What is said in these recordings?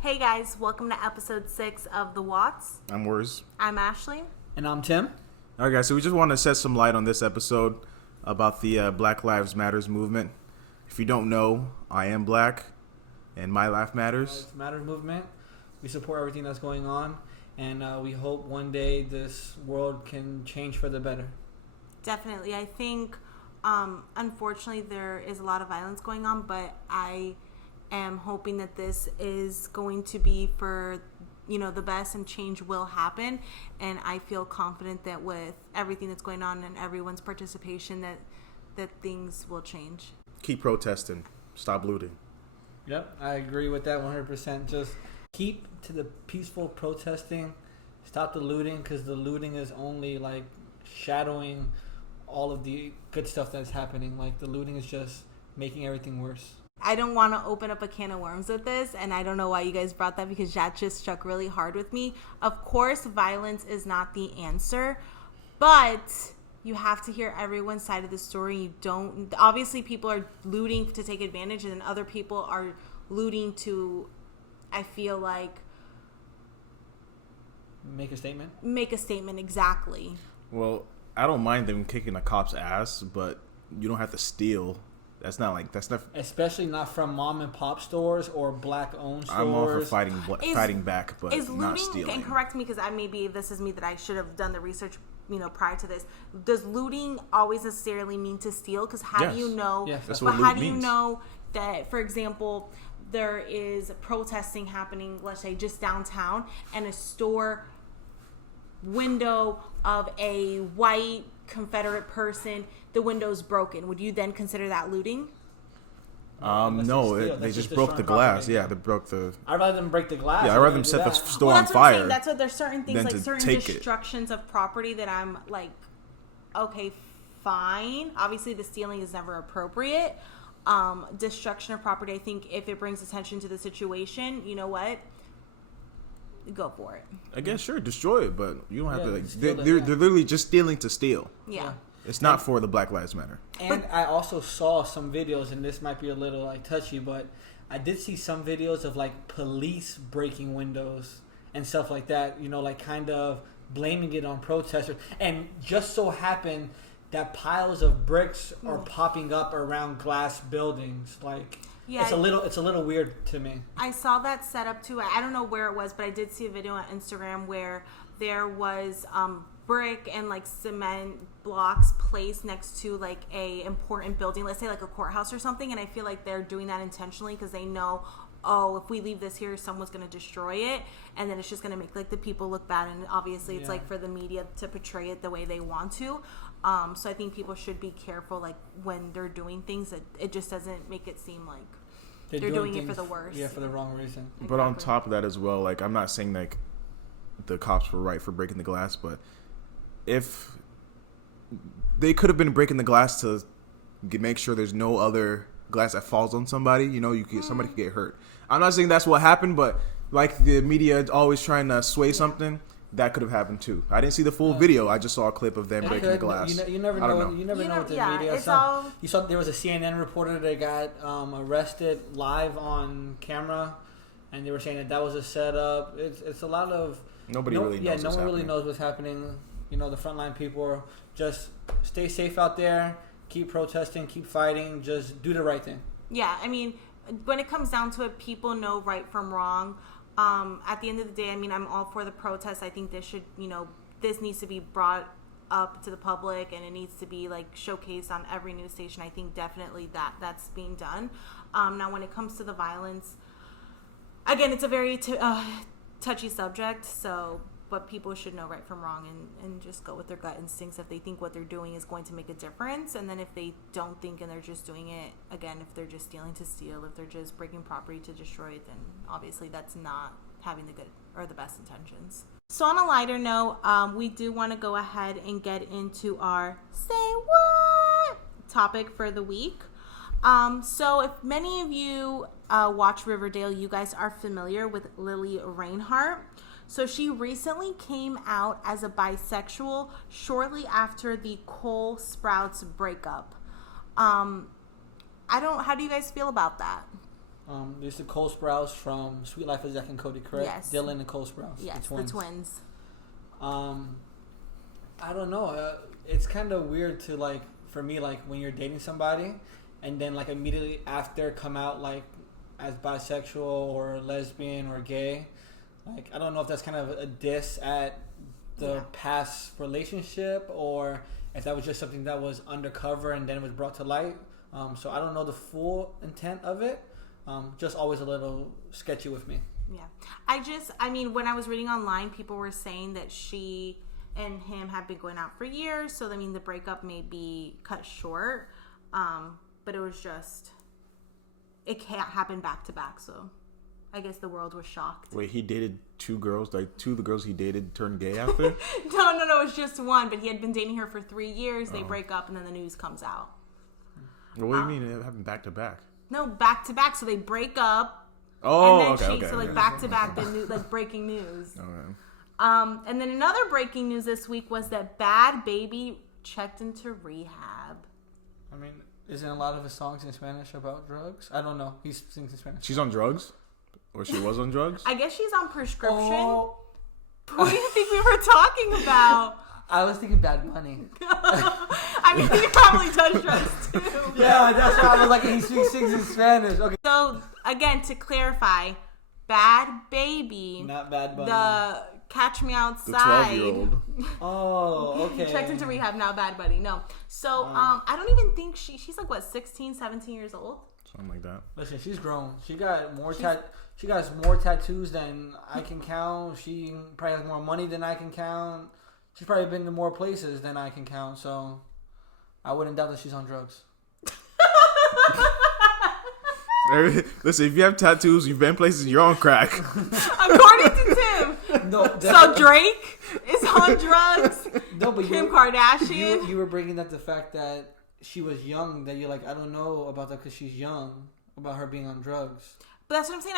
Hey guys, welcome to episode 6 of The Watts. I'm Wurs. I'm Ashley. And I'm Tim. All right, guys, so we just want to shed some light on this episode about the Black Lives Matters movement. If you don't know, I am black, and my life matters. Lives Matter movement. We support everything that's going on, and we hope one day this world can change for the better. Definitely. I think, unfortunately, there is a lot of violence going on, but I am hoping that this is going to be for, the best, and change will happen. And I feel confident that with everything that's going on and everyone's participation that things will change. Keep protesting. Stop looting. Yep, I agree with that 100%. Just keep to the peaceful protesting. Stop the looting, because the looting is only like shadowing all of the good stuff that's happening. Like the looting is just making everything worse. I don't want to open up a can of worms with this, and I don't know why you guys brought that, because that just struck really hard with me. Of course, violence is not the answer, but you have to hear everyone's side of the story. Obviously people are looting to take advantage, and then other people are looting to, I feel like, Make a statement? Make a statement, exactly. Well, I don't mind them kicking a cop's ass, but you don't have to steal. That's not. Especially not from mom and pop stores or black owned stores. I'm all for fighting back, but is looting, not stealing. and correct me, because maybe this is me that I should have done the research, prior to this. Does looting always necessarily mean to steal? Because how do you know? Yes, that's but what how loot do you means. know that, for example, there is protesting happening, let's say just downtown, and a store window of a white Confederate person, the window's broken? Would you then consider that looting? No, they just broke the glass. Property. Yeah, they broke the. I'd rather them break the glass. Yeah, I'd rather them set the store on That's what I'm fire. saying. That's what there's certain things, than like to certain take it. destructions of property that I'm like, okay, fine. Obviously, the stealing is never appropriate. Destruction of property, I think, if it brings attention to the situation, you know what? Go for it. I guess sure, destroy it, but you don't have to. steal They're it, literally just stealing to steal. Yeah. It's not for the Black Lives Matter. And I also saw some videos, and this might be a little like touchy, but I did see some videos of like police breaking windows and stuff like that, like kind of blaming it on protesters. And just so happened that piles of bricks are popping up around glass buildings. Like, Yeah, it's a little weird to me. I saw that set up too. I don't know where it was, but I did see a video on Instagram where there was brick and like cement blocks placed next to like a important building, let's say like a courthouse or something, and I feel like they're doing that intentionally because they know, if we leave this here, someone's going to destroy it, and then it's just going to make like the people look bad, and obviously it's like for the media to portray it the way they want to. So I think people should be careful, like when they're doing things, that it just doesn't make it seem like they're doing it for the worst. Yeah, for the wrong reason. Exactly. But on top of that as well, like I'm not saying like the cops were right for breaking the glass, but if they could have been breaking the glass to make sure there's no other glass that falls on somebody, somebody could get hurt. I'm not saying that's what happened, but like the media always trying to sway something, that could have happened too. I didn't see the full video. I just saw a clip of them breaking the glass. You never know. You never know with the media. You saw there was a CNN reporter that got arrested live on camera, and they were saying that was a setup. It's a lot of nobody really knows. No one really knows what's happening. The frontline people are just stay safe out there. Keep protesting. Keep fighting. Just do the right thing. Yeah, I mean, when it comes down to it, people know right from wrong. At the end of the day, I mean, I'm all for the protest. I think this should, this needs to be brought up to the public, and it needs to be like showcased on every news station. I think definitely that's being done. Now, when it comes to the violence, again, it's a very touchy subject. But people should know right from wrong, and just go with their gut instincts if they think what they're doing is going to make a difference. And then if they don't think and they're just doing it, again, if they're just stealing to steal, if they're just breaking property to destroy it, then obviously that's not having the good or the best intentions. So on a lighter note, we do want to go ahead and get into our Say What topic for the week. So if many of you watch Riverdale, you guys are familiar with Lily Reinhart. So she recently came out as a bisexual shortly after the Cole Sprouts breakup. How do you guys feel about that? There's the Cole Sprouse from Sweet Life of Zack and Cody, correct? Yes. Dylan and Cole Sprouse. Yes, the twins. the twins. I don't know. It's kind of weird to like, for me, like when you're dating somebody, and then like immediately after come out like as bisexual or lesbian or gay. Like I don't know if that's kind of a diss at the past relationship, or if that was just something that was undercover and then was brought to light. So I don't know the full intent of it. Just always a little sketchy with me. Yeah. I mean, when I was reading online, people were saying that she and him have been going out for years. So, I mean, the breakup may be cut short. But it was just, it can't happen back to back. So, I guess the world was shocked. Wait, he dated 2 girls? Like 2 of the girls he dated turned gay after? No, it's just one. But he had been dating her for 3 years. They break up and then the news comes out. Well, what do you mean it happened back to back? No, back to back. So they break up. Oh, and then okay. So like back to back, the new, like breaking news. Okay. And then another breaking news this week was that Bad Baby checked into rehab. I mean, isn't a lot of his songs in Spanish about drugs? I don't know. He sings in Spanish. She's on drugs? Or she was on drugs? I guess she's on prescription. Oh. What do you think we were talking about? I was thinking Bad Bunny. I mean, he probably does drugs too. Yeah, that's why I was like, he sings in Spanish. Okay. So, again, to clarify, Bad Baby, Not Bad Bunny. the Catch Me The Outside. 12-year-old. Oh, okay. Checked into rehab now, Bad Bunny. No. So, I don't even think she's like, what, 16, 17 years old? Something like that. Listen, she's grown. She got more She got more tattoos than I can count. She probably has more money than I can count. She's probably been to more places than I can count. So I wouldn't doubt that she's on drugs. Listen, if you have tattoos, you've been places, you're on crack. According to Tim. No, So Drake is on drugs. No, but Kim Kardashian. You were bringing up the fact that she was young. That you're like, I don't know about that because she's young. About her being on drugs. But that's what I'm saying.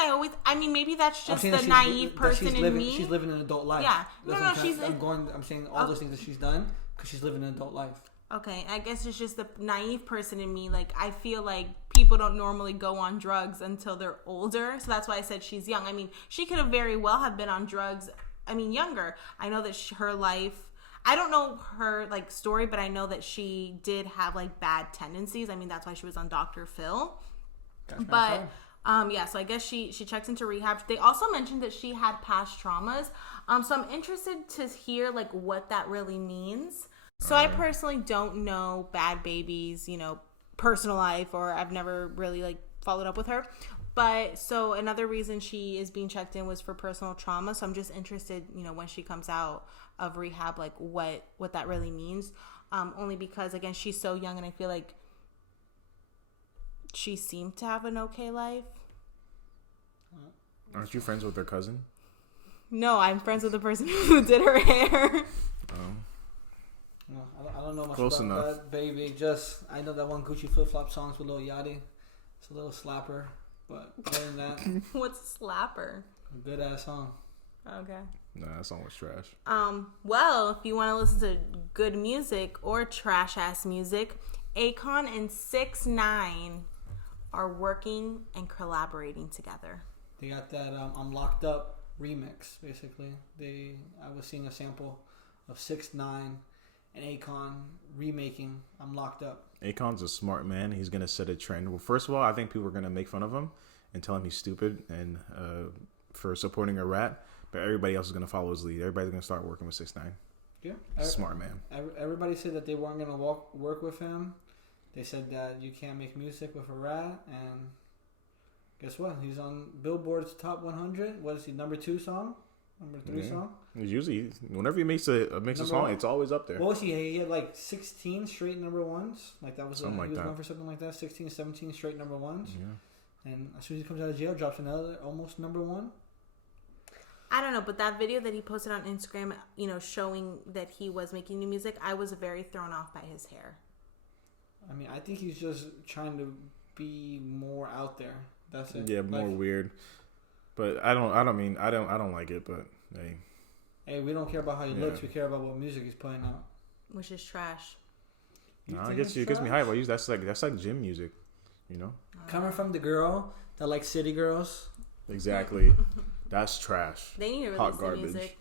I mean, maybe that's just the that naive person she's in living, me. She's living an adult life. Yeah. That's No, I'm saying all those things that she's done because she's living an adult life. Okay, I guess it's just the naive person in me. Like, I feel like people don't normally go on drugs until they're older. So that's why I said she's young. I mean, she could have very well have been on drugs, younger. I know that her life, I don't know her, like, story, but I know that she did have, like, bad tendencies. I mean, that's why she was on Dr. Phil. But, yeah, so I guess she checks into rehab. They also mentioned that she had past traumas. So I'm interested to hear, like, what that really means. So I personally don't know Bad Baby's, personal life, or I've never really like followed up with her. But so another reason she is being checked in was for personal trauma. So I'm just interested, when she comes out of rehab, like what that really means. Only because again, she's so young and I feel like she seemed to have an okay life. Aren't you friends with her cousin? No, I'm friends with the person who did her hair. No, I don't know much Close about enough. that, baby. Just I know that one Gucci flip flop songs with Lil Yachty. It's a little slapper, but other than that, What's Slapper? a good ass song. Okay. Nah, that song was trash. Well, if you want to listen to good music or trash ass music, Akon and 6ix9ine are working and collaborating together. They got that "I'm Locked Up" remix. Basically, I was seeing a sample of 6ix9ine and Akon remaking "I'm Locked Up." Akon's a smart man. He's gonna set a trend. Well, first of all, I think people are gonna make fun of him and tell him he's stupid and for supporting a rat. But everybody else is gonna follow his lead. Everybody's gonna start working with 6ix9ine. Yeah, Smart man. Everybody said that they weren't gonna work with him. They said that you can't make music with a rat, and guess what? He's on Billboard's top 100. What is he? Number 2 song? Number 3 song? Usually, whenever he makes a song, one? it's always up there. What was he? He had like 16 straight number ones. Like that was Something like he was that. going for something like that. 16, 17 straight number ones. Yeah. And as soon as he comes out of jail, drops another almost number 1. I don't know, but that video that he posted on Instagram, showing that he was making new music, I was very thrown off by his hair. I mean, I think he's just trying to be more out there. That's it. Yeah, more weird. But I don't like it. But hey, we don't care about how he looks. We care about what music he's putting out. Which is trash. No, it gets me hype. That's like gym music, Coming from the girl that like City Girls. Exactly. That's trash. They need to Hot release the garbage. music.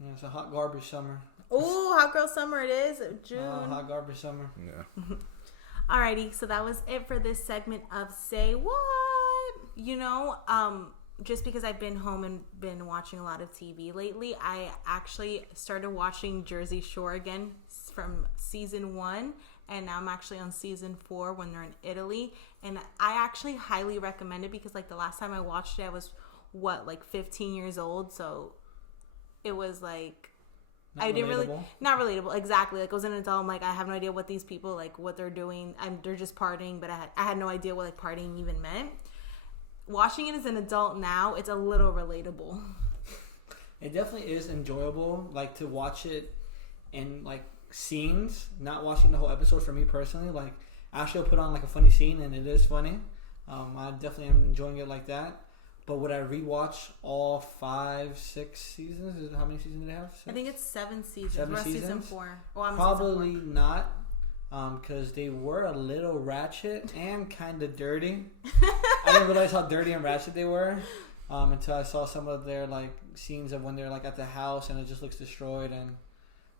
Yeah, it's a hot garbage summer. Oh, Hot Girl Summer it is. June. Hot garbage summer. Yeah. Alrighty, so that was it for this segment of Say What? You know, just because I've been home and been watching a lot of TV lately, I actually started watching Jersey Shore again from season 1, and now I'm actually on season 4 when they're in Italy, and I actually highly recommend it because like the last time I watched it, I was like 15 years old, so it was like not relatable. Exactly. Like I was an adult. I'm like, I have no idea what these people like, what they're doing. They're just partying, but I had no idea what like partying even meant. Watching it as an adult now, it's a little relatable. It definitely is enjoyable, like to watch it in like scenes, not watching the whole episode for me personally. Like Ashley will put on like a funny scene and it is funny. I definitely am enjoying it like that. But would I rewatch all 5, 6 seasons? How many seasons do they have? 6? I think it's 7 seasons. 7 We're on seasons? season 4. Oh, I'm Probably season 4. not, because they were a little ratchet and kind of dirty. I didn't realize how dirty and ratchet they were until I saw some of their like scenes of when they're like at the house and it just looks destroyed, and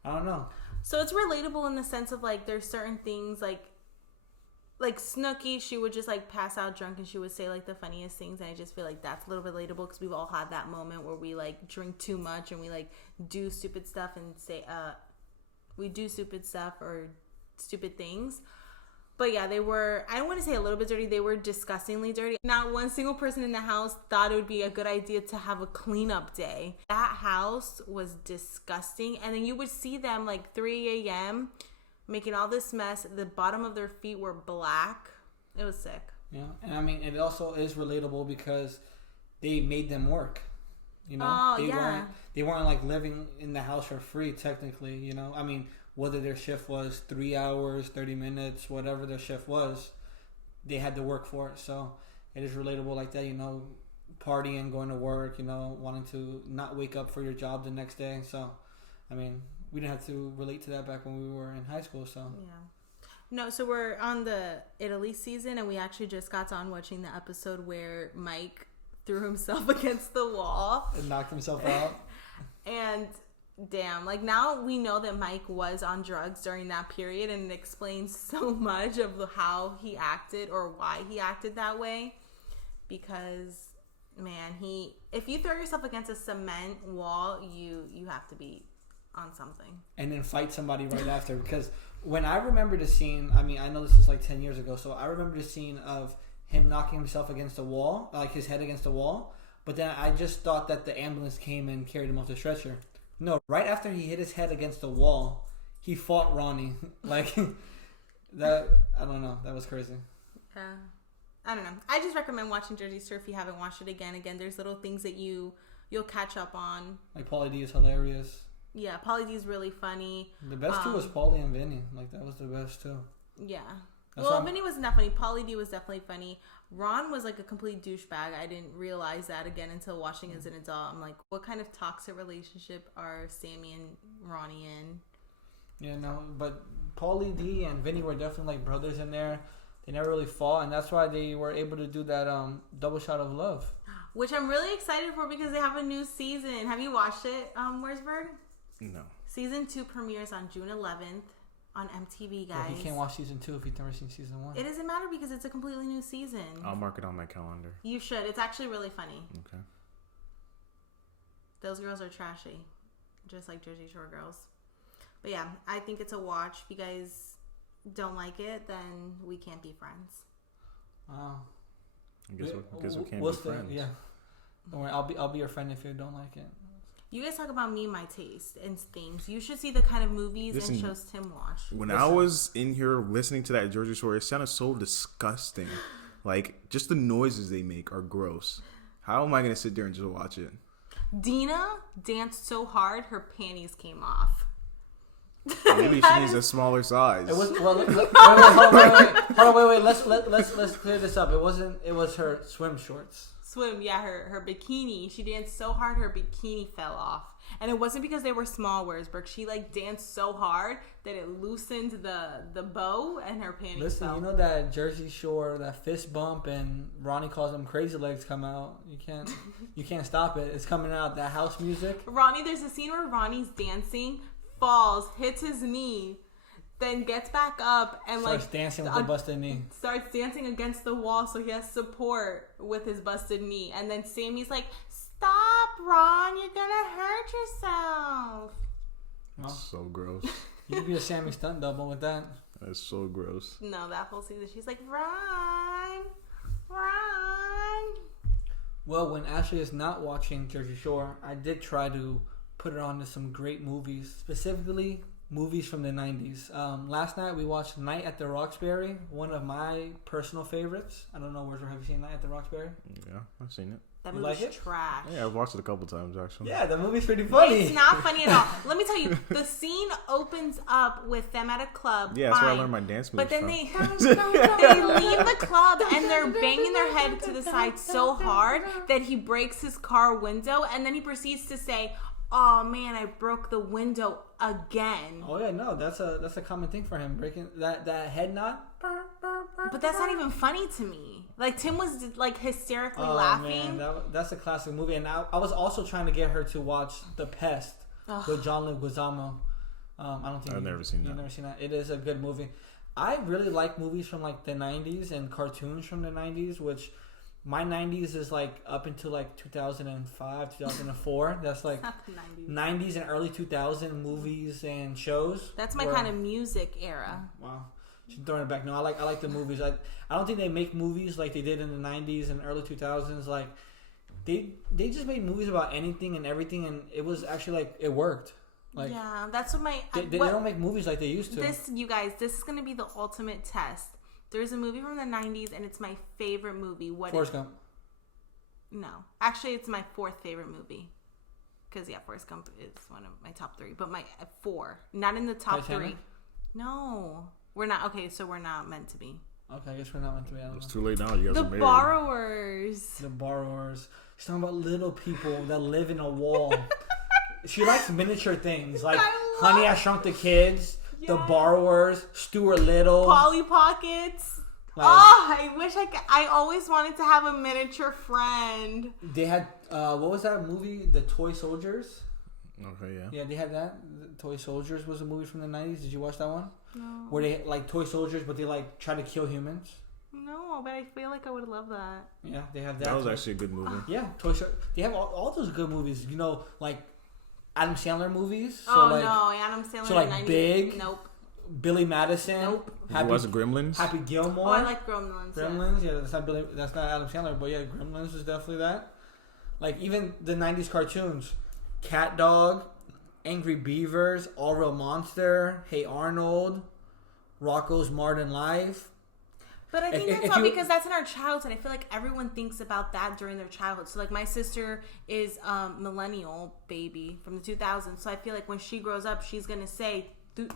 I don't know. So it's relatable in the sense of like there's certain things like Snooki, she would just like pass out drunk and she would say like the funniest things, and I just feel like that's a little relatable because we've all had that moment where we like drink too much and we like do stupid stuff and say we do stupid stuff or stupid things. But yeah, they were, I don't want to say a little bit dirty, they were disgustingly dirty. Not one single person in the house thought it would be a good idea to have a cleanup day. That house was disgusting, and then you would see them like 3 a.m. making all this mess. The bottom of their feet were black. It was sick. Yeah, and I mean, it also is relatable because they made them work. You know, they weren't like living in the house for free technically. You know, I mean, whether their shift was 3 hours, 30 minutes, whatever their shift was, they had to work for it. So it is relatable like that. You know, partying, going to work. You know, wanting to not wake up for your job the next day. So, I mean, we didn't have to relate to that back when we were in high school. So yeah. No, so we're on the Italy season, and we actually just got on watching the episode where Mike threw himself against the wall and knocked himself out. And damn, like now we know that Mike was on drugs during that period, and it explains so much of how he acted or why he acted that way. Because man, if you throw yourself against a cement wall, you have to be on something. And then fight somebody right after, because when I remember the scene, I mean, I know this is like 10 years ago, so I remember the scene of him knocking himself against a wall, like his head against a wall, but then I just thought that the ambulance came and carried him off the stretcher. No, right after he hit his head against the wall, he fought Ronnie. Like, that, I don't know, that was crazy. Yeah. I don't know. I just recommend watching Jersey Shore if you haven't watched it again. Again, there's little things that you'll catch up on. Like, Pauly D is hilarious. Yeah, Pauly D is really funny. The best two was Pauly and Vinny. Like, that was the best too. Yeah. Well, Vinny wasn't that funny. Pauly D was definitely funny. Ron was like a complete douchebag. I didn't realize that again until watching as an adult. I'm like, what kind of toxic relationship are Sammy and Ronnie in? Yeah, no, but Pauly D and Vinny were definitely like brothers in there. They never really fought, and that's why they were able to do that double shot of love. Which I'm really excited for because they have a new season. Have you watched it, Wurzburg? No. Season 2 premieres on June 11th. On MTV, guys. Well, you can't watch season 2 if you've never seen season 1. It doesn't matter because it's a completely new season. I'll mark it on my calendar. You should. It's actually really funny. Okay. Those girls are trashy, just like Jersey Shore girls. But yeah, I think it's a watch. If you guys don't like it, then we can't be friends. Wow. I guess we can't be friends. Yeah. Don't worry, I'll be your friend if you don't like it. You guys talk about me and my taste and things. You should see the kind of movies and shows Tim watch. When I was in here listening to that Jersey Shore, it sounded so disgusting. Like, just the noises they make are gross. How am I going to sit there and just watch it? Dina danced so hard, her panties came off. Maybe she needs a smaller size. It was wait. Let's clear this up. It was her swim shorts. swim. Yeah, her bikini. She danced so hard her bikini fell off. And it wasn't because they were small, Wurzburg. She like danced so hard that it loosened the bow and her panties Listen, fell. you know that Jersey Shore, that fist bump, and Ronnie calls them crazy legs come out. You can't stop it. It's coming out. That house music. Ronnie, there's a scene where Ronnie's dancing, falls, hits his knee, then gets back up and Starts dancing with a busted knee. Starts dancing against the wall so he has support with his busted knee. And then Sammy's like, "Stop, Ron, you're gonna hurt yourself." Well, So gross. you could be a Sammy stunt double with that. That's so gross. No, that whole season she's like, "Ron, Ron." Well, when Ashley is not watching Jersey Shore, I did try to put her on to some great movies, specifically movies from the 90s. Last night we watched Night at the Roxbury, one of my personal favorites. I don't know, have you seen Night at the Roxbury? Yeah, I've seen it. That You movie's like it? trash. Yeah, I've watched it a couple times actually. Yeah, the movie's pretty funny. It's not funny at all. Let me tell you, the scene opens up with them at a club. Yeah, that's where I fine. learned my dance moves But then from. they leave the club and they're banging their head to the side so hard that he breaks his car window, and then he proceeds to say, "Oh man, I broke the window again." Oh yeah, no, that's a common thing for him, breaking that head knot. But that's not even funny to me. Like Tim was like hysterically Oh laughing. man, that's a classic movie. And I was also trying to get her to watch The Pest with John Leguizamo. I don't think I've never seen that. You've never seen that. It is a good movie. I really like movies from like the 90s and cartoons from the 90s, which my 90s is like up until like 2005, 2004. That's like Not the 90s. 90s and early 2000 movies and shows. That's my kind of music era. Wow. She's throwing it back. No, I like the movies. I don't think they make movies like they did in the 90s and early 2000s. Like they just made movies about anything and everything, and it was actually like it worked. Like Yeah, that's what my they don't make movies like they used to. This, you guys, this is gonna be the ultimate test. There's a movie from the 90s, and it's my favorite movie. What Forrest is Gump. No, actually, it's my fourth favorite movie. Because yeah, Forrest Gump is one of my top three, but my four, not in the top Titanic? three. No, we're not. Okay, so we're not meant to be. Okay, I guess we're not meant to be. I don't It's know. too late now. You guys The are married. Borrowers. The Borrowers. She's talking about little people that live in a wall. She likes miniature things like I Honey, love- I Shrunk the Kids, The Yes. Borrowers, Stuart Little. Polly Pockets. Like, I wish I always wanted to have a miniature friend. They had what was that movie? The Toy Soldiers. Okay, yeah. Yeah, they had that. The Toy Soldiers was a movie from the 90s. Did you watch that one? No. Where they like toy soldiers, but they like try to kill humans. No, but I feel like I would love that. Yeah, they have that. That was actually a good movie. Yeah, they have all those good movies. You know, like Adam Sandler movies. So Oh like no, Adam Sandler. so, like, in the 90s. Big? Nope. Billy Madison. Nope. Who was it, Gremlins? Happy Gilmore. Oh, I like Gremlins. Yeah. Gremlins. Yeah, that's not Adam Sandler, but yeah, Gremlins was definitely that. Like even the 90s cartoons, Cat Dog, Angry Beavers, All Real Monster, Hey Arnold, Rocco's Modern Life. But I think If- that's if all you- because that's in our childhood. I feel like everyone thinks about that during their childhood. So like my sister is millennial baby from the 2000s. So I feel like when she grows up, she's gonna say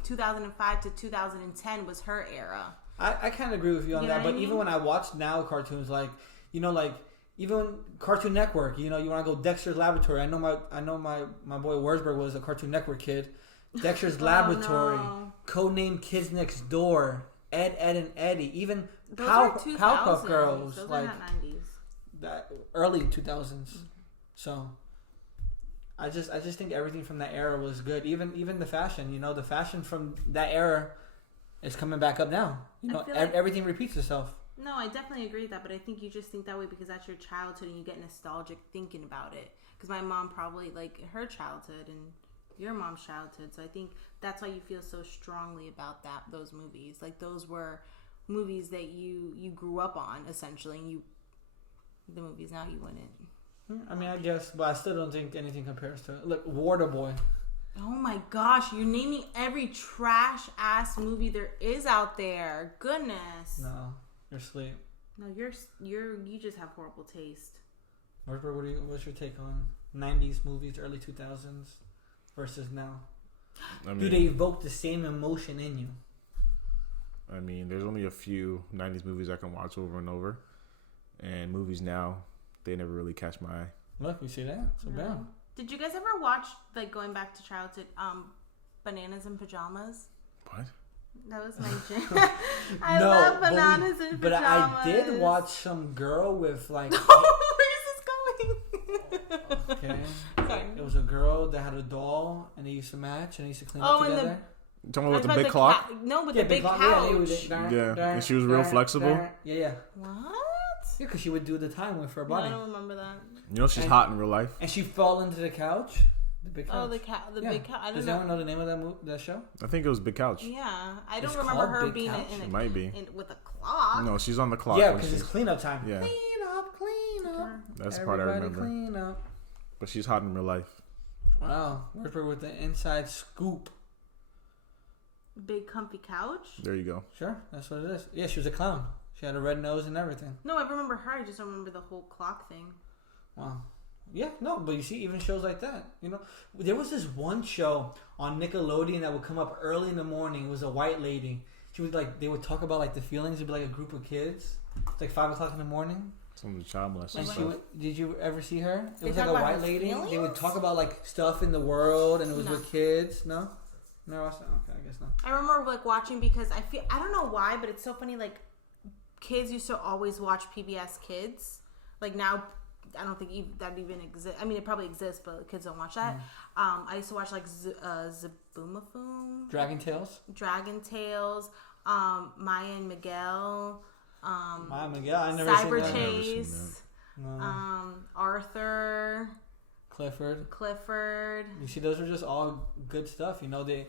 2005 to 2010 was her era. I kind of agree with you on You know that, what but I mean? even when I watch now cartoons, like like even Cartoon Network, you want to go Dexter's Laboratory. I know my boy Wurzburg was a Cartoon Network kid. Dexter's Laboratory, no. Codename Kids Next Door, Ed, and Eddie, even Those are 2000s. Powerpuff Girls, Those like are not 90s. that early 2000s. So I just think everything from that era was good. Even the fashion, the fashion from that era is coming back up now. I feel like- Everything repeats itself. No, I definitely agree with that, but I think you just think that way because that's your childhood and you get nostalgic thinking about it. Because my mom probably, like, her childhood and your mom's childhood. So I think that's why you feel so strongly about those movies. Like, those were movies that you grew up on, essentially. And the movies now you wouldn't. I mean, I guess, but I still don't think anything compares to it. Look, Waterboy. Oh my gosh, you're naming every trash ass movie there is out there. Goodness. No, you're asleep. No, you just have horrible taste. Wurzburg, what's your take on 90s movies, early 2000s versus now? I mean, Do they evoke the same emotion in you? I mean, there's only a few 90s movies I can watch over and over. And movies now they never really catch my eye. Look, you see that? So bam. Did you guys ever watch, like, going back to childhood, Bananas in Pajamas? What? That was my jam. I love Bananas in Pajamas. But I did watch some girl with like. Where is this going? Okay. Sorry. It was a girl that had a doll, and they used to match, and they used to clean up together. You talking about the big clock? No, with the big couch. Yeah, and she was real flexible. Yeah. What? Yeah, because she would do the time with her body. No, I don't remember that. You know she's hot in real life. And she fall into the couch. The big couch. Oh, the big couch. I don't Does anyone know the name of that show? I think it was Big Couch. Yeah, I don't It's remember called her Big being Couch? in It might be. with a clock. No, she's on the clock. Yeah, when because it's cleanup time. Yeah. Clean up. That's the part I remember. Clean up. But she's hot in real life. Wow, where's her with the inside scoop? Big comfy couch. There you go. Sure, that's what it is. Yeah, she was a clown. She had a red nose and everything. No, I remember her. I just don't remember the whole clock thing. Wow. Yeah, no, but you see, even shows like that, you know, there was this one show on Nickelodeon that would come up early in the morning. It was a white lady. She would they would talk about like the feelings. It'd be like a group of kids. It's like 5:00 in the morning. Some of the child molesting And stuff. did you ever see her? It They was like talk a about white her lady. feelings? They would talk about like stuff in the world, and it was No. with kids. No, no, okay, I guess not. I remember like watching because I don't know why, but it's so funny. Like kids used to always watch PBS Kids. Like now, I don't think that even exists. I mean, it probably exists, but kids don't watch that. I used to watch like Zaboomafoo, Dragon Tales. Dragon Tales, Maya and Miguel, Maya Miguel. I never Cyber seen that. Chase, No. Arthur, Clifford. You see, those are just all good stuff. You know, they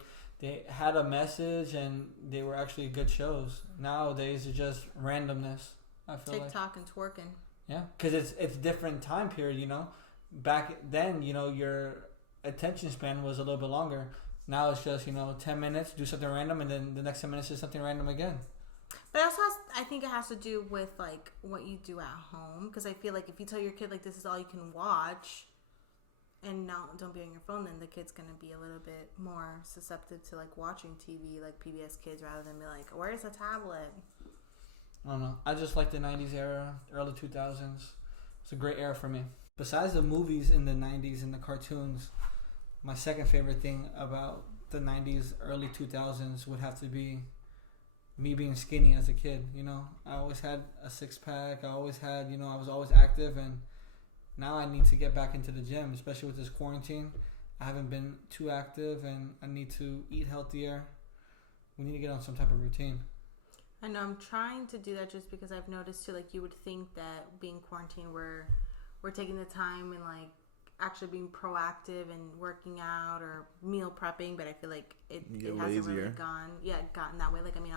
had a message and they were actually good shows. Nowadays, it's just randomness. I feel TikTok and twerking. Yeah, because it's different time period. You know, back then, you know, your attention span was a little bit longer. Now it's just 10 minutes, do something random, and then the next 10 minutes is something random again. But also, I think it has to do with like what you do at home. Because I feel like if you tell your kid like this is all you can watch, and don't be on your phone, then the kid's gonna be a little bit more susceptible to like watching TV, like PBS Kids, rather than be like, "Where's the tablet?" I don't know. I just like the 90s era, early 2000s. It's a great era for me. Besides the movies in the 90s and the cartoons, my second favorite thing about the 90s, early 2000s would have to be me being skinny as a kid. You know, I always had a six-pack. I always had, I was always active, and now I need to get back into the gym, especially with this quarantine. I haven't been too active, and I need to eat healthier. We need to get on some type of routine. I know I'm trying to do that just because I've noticed too, like you would think that being quarantined, we're taking the time and like actually being proactive and working out or meal prepping, but I feel like it hasn't really gotten that way. Like, I mean,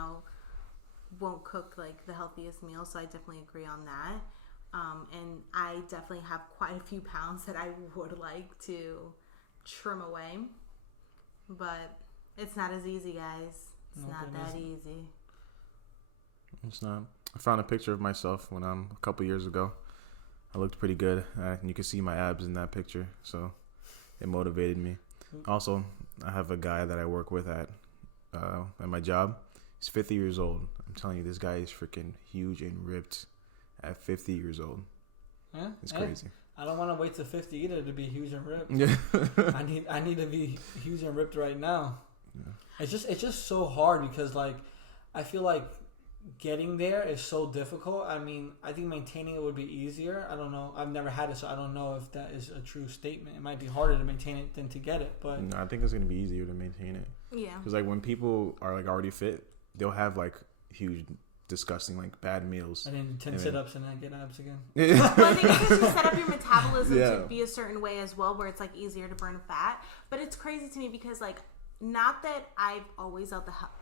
won't cook like the healthiest meal, so I definitely agree on that. And I definitely have quite a few pounds that I would like to trim away, but it's not as easy, guys. It's not that easy. It's not. I found a picture of myself when a couple years ago. I looked pretty good, and you can see my abs in that picture, so it motivated me. Also, I have a guy that I work with at my job. He's 50 years old. I'm telling you, this guy is freaking huge and ripped at 50 years old. Yeah, it's crazy. I don't want to wait to 50 either to be huge and ripped. Yeah. I need to be huge and ripped right now. Yeah. It's just so hard because like I feel like getting there is so difficult. I mean, I think maintaining it would be easier. I don't know. I've never had it, so I don't know if that is a true statement. It might be harder to maintain it than to get it, but no, I think it's gonna be easier to maintain it. Yeah. Because like when people are like already fit, they'll have like huge, disgusting like bad meals. and then 10 sit-ups and then get abs again. Well, I think it's because you set up your metabolism Yeah. to be a certain way as well, where it's like easier to burn fat. But it's crazy to me because like, not that I've always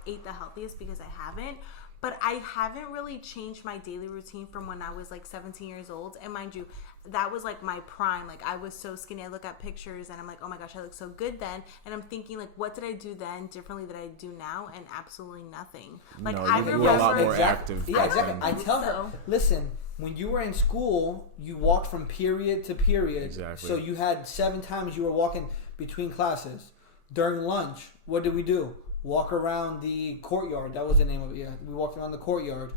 ate the healthiest, because I haven't, but I haven't really changed my daily routine from when I was like 17 years old. And mind you, that was like my prime. Like I was so skinny. I look at pictures and I'm like, oh my gosh, I look so good then. And I'm thinking like, what did I do then differently that I do now? And absolutely nothing. Like No, I you were remember a lot more active. Yeah, exactly. I think tell so. her, listen, when you were in school, you walked from period to period. Exactly. So you had 7 times you were walking between classes. During lunch, what did we do? Walk around the courtyard. That was the name of it. Yeah, we walked around the courtyard.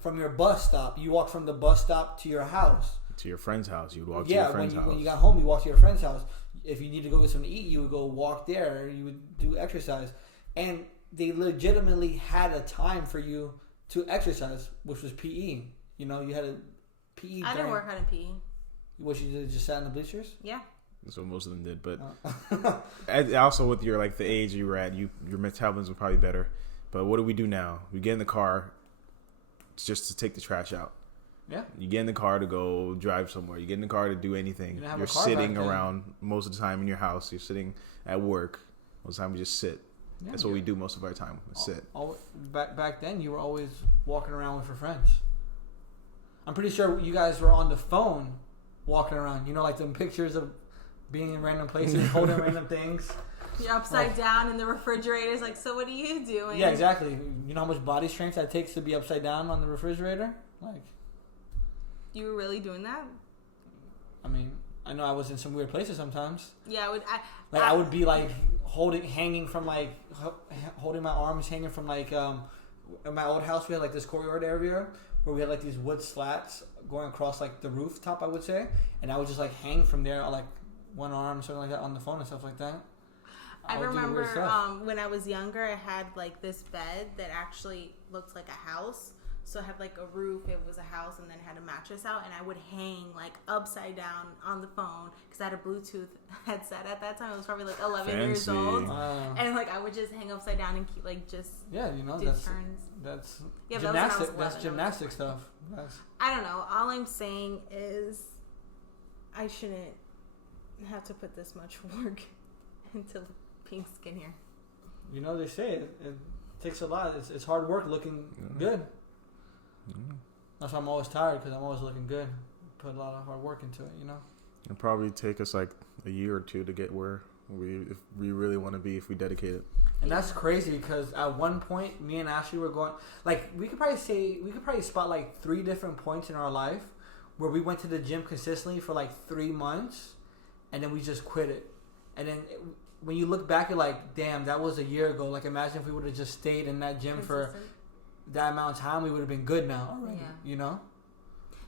From your bus stop, you walked from the bus stop to your house. to your friend's house. You would walk to your friend's house. When you got home, you walked to your friend's house. If you need to go get something to eat, you would go walk there. You would do exercise. And they legitimately had a time for you to exercise, which was PE. You know, you had a PE. I didn't work out in PE. What you did, just sat in the bleachers? Yeah. That's what most of them did. But also with your the age you were at, your metabolism was probably better. But what do we do now? We get in the car just to take the trash out. Yeah. You get in the car to go drive somewhere. You get in the car to do anything. You're sitting around most of the time in your house. You're sitting at work. Most of the time we just sit. Yeah, that's what we do most of our time. Sit. Back then, you were always walking around with your friends. I'm pretty sure you guys were on the phone walking around. You know, like them pictures of being in random places, holding random things. You're upside down in the refrigerator. Like, so what are you doing? Yeah, exactly. You know how much body strength that takes to be upside down on the refrigerator? Like, you were really doing that? I mean, I know I was in some weird places sometimes. Yeah, I would be like hanging from like holding my arms, hanging from like in my old house we had like this courtyard area where we had like these wood slats going across like the rooftop, I would say, and I would just like hang from there like one arm, something like that, on the phone and stuff like that. I remember when I was younger, I had like this bed that actually looked like a house. So it had like a roof, it was a house, and then it had a mattress out, and I would hang like upside down on the phone because I had a Bluetooth headset at that time. I was probably like 11 years old, and like I would just hang upside down and keep like just do turns. That's yeah, gymnastics. That's gymnastic stuff. I don't know. All I'm saying is I shouldn't have to put this much work into being skinnier. You know, they say it takes a lot. It's hard work looking good. Mm. That's why I'm always tired, because I'm always looking good. Put a lot of hard work into it, you know. It'll probably take us like a year or two to get where if we really want to be, if we dedicate it. And that's crazy, because at one point, me and Ashley were going, like, we could probably spot like 3 different points in our life where we went to the gym consistently for like 3 months, and then we just quit it. And then when you look back, you're like, damn, that was a year ago. Like, imagine if we would have just stayed in that gym for that amount of time, we would have been good now already, you know?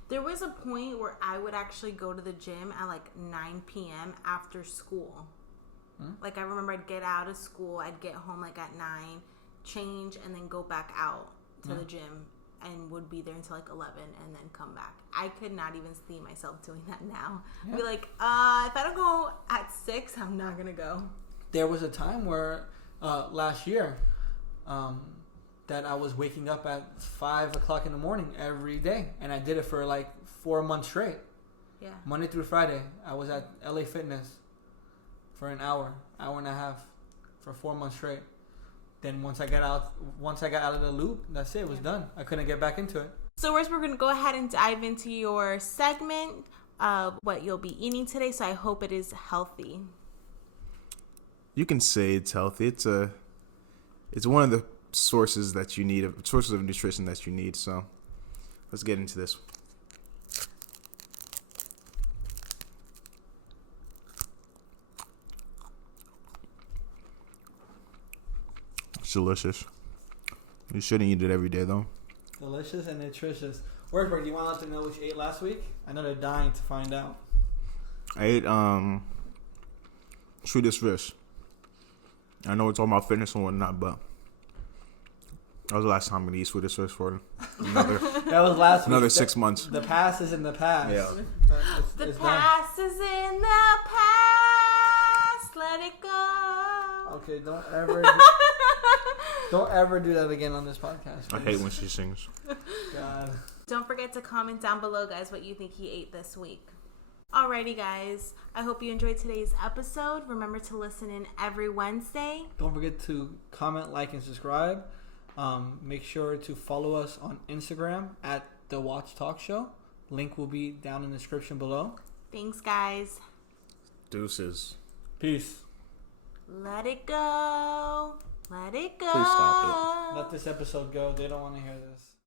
There was a point where I would actually go to the gym at like 9 p.m. after school. Like, I remember I'd get out of school, I'd get home like at 9, change, and then go back out to the gym and would be there until like 11 and then come back. I could not even see myself doing that now. I'd be like, if I don't go at 6, I'm not going to go. There was a time where last year that I was waking up at 5 o'clock in the morning every day, and I did it for like 4 months straight. Yeah. Monday through Friday, I was at LA Fitness for an hour and a half, for 4 months straight. Then once I got out of the loop, that's it. It was done. I couldn't get back into it. So, we're going to go ahead and dive into your segment of what you'll be eating today. So, I hope it is healthy. You can say it's healthy. It's one of the sources that you need, sources of nutrition that you need. So let's get into this. It's delicious. You shouldn't eat it every day though. Delicious and nutritious. Wordberg, do you want to let them know what you ate last week? I know they're dying to find out. I ate Swedish fish. I know it's all about fitness and whatnot, but that was the last time I'm gonna eat Swedish fish for another. That was last week. Another 6 months. The past is in the past. Yeah. The past is in the past. Let it go. Okay, don't ever do that again on this podcast. Please. I hate when she sings. God. Don't forget to comment down below, guys, what you think he ate this week. Alrighty, guys. I hope you enjoyed today's episode. Remember to listen in every Wednesday. Don't forget to comment, like, and subscribe. Make sure to follow us on Instagram at The Watch Talk Show. Link will be down in the description below. Thanks, guys. Deuces. Peace. Let it go. Let it go. Please stop it. Let this episode go. They don't want to hear this.